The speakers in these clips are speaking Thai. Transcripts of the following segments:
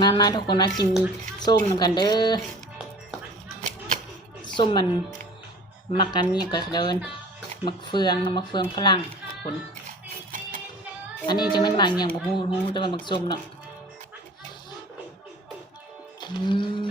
มาทุกคนมากินส้มกันเด้อส้มมันมักกันเนี่ยก็เดินมักเฟืองฝรั่งคนอันนี้จะเป็นบางอย่างบ่ฮู้แต่ว่ามักส้มเนาะอืม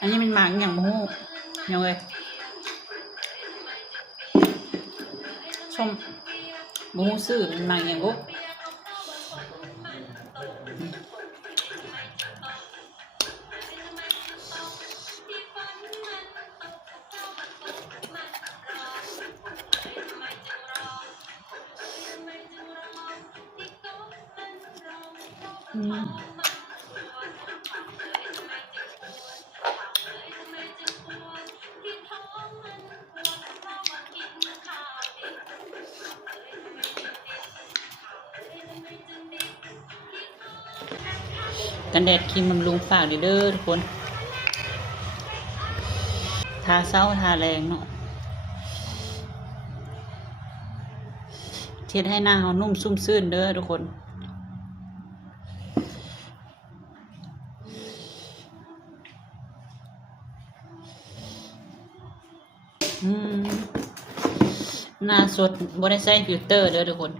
อันนี้มันหมากอย่างบ่ฮู้ยังเลยส้มบ่ฮู้ซื้อมันหมากอย่างบ่กันแดดครีมบำรุงฝากเด้อทุกคนทาเศร้าทาแรงเนาะเช็ดให้หน้าเขานุ่มซุ่มซื่นเด้อทุกคนหน้าสดบ่ได้ใส่ฟิลเตอร์เด้อทุกคน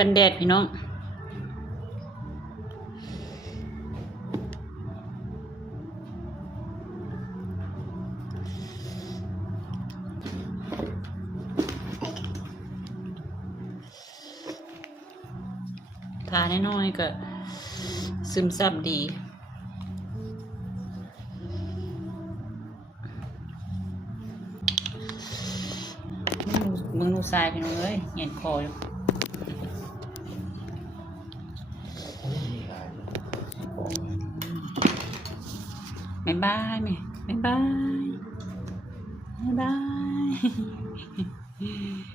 กันแดดพี่น้องทาน้อยๆก็ซึมซับดีมึงดูทรายพี่น้องเอ้ยเห็นคออยู่บ๊ายบายแม่บ๊ายบาย